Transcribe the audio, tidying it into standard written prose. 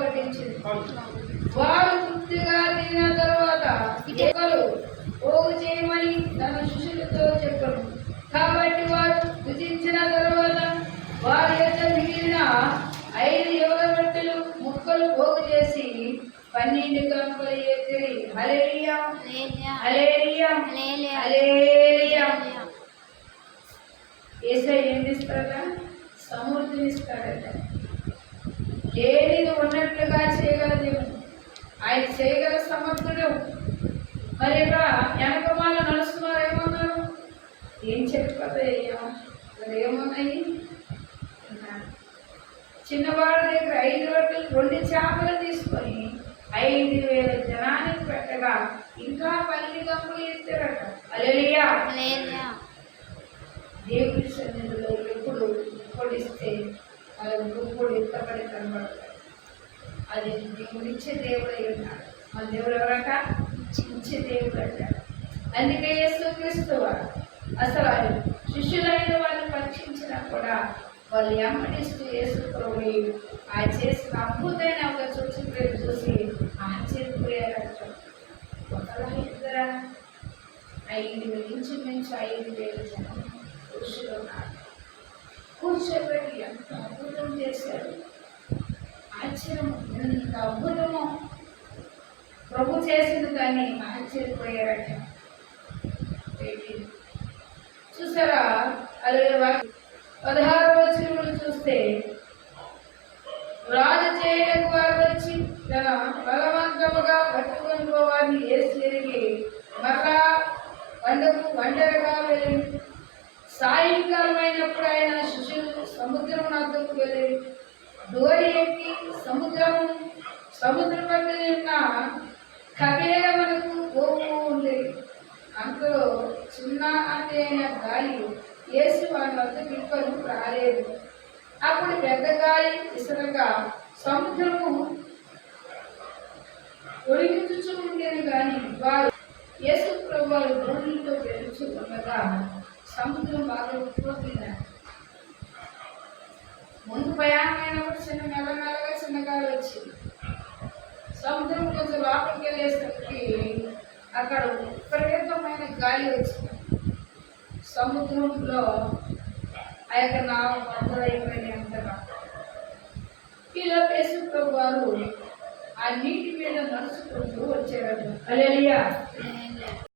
వడ్డించింది. వారు తృప్తిగా తిన్న తరువాత ఒకరు పోగు చేయమని తన శిష్యులతో చెప్పారు. కాబట్టి వారు భుజించిన తరువాత వారి యొక్క మిగిలిన 5 యువల రొట్టెలు ముక్కలు పోగు చేసి 12 కంకులు ఎత్తిరి. హల్లెలూయా, హల్లెలూయా, హల్లెలూయా. యేసయ్య ఏమి ఇస్తాడా? సమృద్ధిని ఇస్తాడట. లేనిది ఉన్నట్లుగా చేయగల దేవుడు, ఆయన చేయగల సమర్థుడు. మరి వెనకమాల నడుస్తున్నారు, ఏమన్నారు? ఏం చెప్పదయ్యా, మరి ఏమున్నాయి? చిన్నవాడి దగ్గర 5 రొట్టెలు 2 చేపలు తీసుకొని 5,000 జనానికి పెట్టగా ఇంకా 12 కంకులు ఎత్తారట. హల్లెలూయా. దేవుడి సన్నిధిలో ఎప్పుడు పొడిస్తే అది ఎప్పుడు ఎత్తబడి కనబడతాడు. అది దేవుడిచ్చే దేవుడై ఉన్నాడు. మన దేవుడు ఎవరట? ఇచ్చే దేవుడు అంటాడు. అందుకే యేసుక్రీస్తు వారు అసలు శిష్యులైన వాళ్ళని పరీక్షించినా కూడా వాళ్ళు ఎమ్మడిస్తూ యేసు ప్రభువు ఆయన చేసిన అద్భుతమైన ఒక సూచనలు చూసి ఆశ్చర్యపోయారట. ఒకలా ఇద్దరా? 5,000 ఇంచుమించు 5,000 జనం పురుషులు ఉన్నారు. కూర్చోబెట్టి ఎంత అద్భుతం చేశారు. ఆశ్చర్యం, ఎంత అద్భుతము ప్రభు చేసింది కానీ ఆశ్చర్యపోయారట. చూసారా? అలాగే 16వ వచనంలో చూస్తే రాజు చేయడానికి వారు వచ్చి తన బలవంతముగా పట్టుకొని పోవాలని యేసు ఎరిగి మరలా వండరగా వెళ్ళి సాయంకాలం అయినప్పుడు ఆయన శిష్యులు సముద్రం వద్దకు వెళ్ళి డోరి ఎక్కి సముద్రం వద్ద ఉన్న కపేలమునకు పోతూ ఉండేది. అంతలో చిన్న అయిన గాలి యేసు వారి వద్ద పిలుపను రాలేదు. అప్పుడు పెద్ద గాలి విసరగా సముద్రము ఒడిగించుచూ ఉండేది. కానీ వారు యేసు ప్రభువు దోణితో వెలుచు ఉండగా సముద్రం బాగా ఉప్పొందింది. ముందు ప్రయాణమైనప్పుడు మెల్లమెల్లగా చిన్న గాలి వచ్చింది. సముద్రం కొంచెం లోపలికి వెళ్ళేసరికి అక్కడ విపరీతమైన గాలి వచ్చింది. సముద్రంలో ఆ యొక్క నావ మందరైపోయిన అంతగా ఇలా యేసు ప్రభువు వారు ఆ నీటి మీద నడుచుకుంటూ వచ్చారు. హల్లెలూయా.